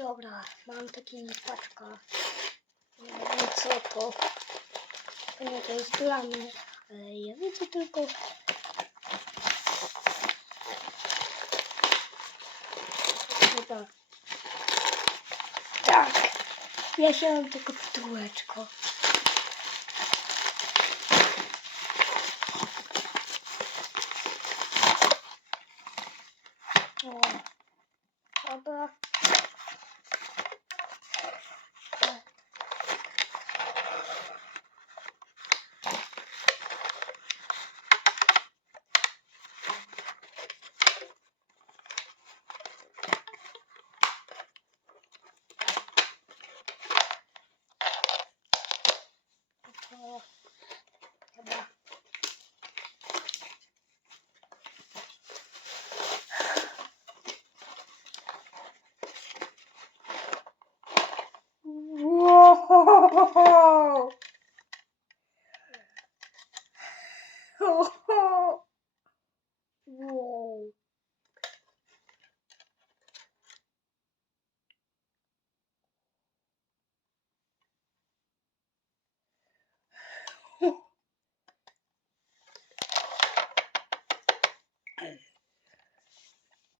Dobra, mam taki paczka. Nie wiem co to. Nie, to jest dla mnie. Ale ja widzę tylko. Chyba. Tak. Ja się mam tylko w tyłeczko. O. Dobra. O. Dobra. Wow! Wow!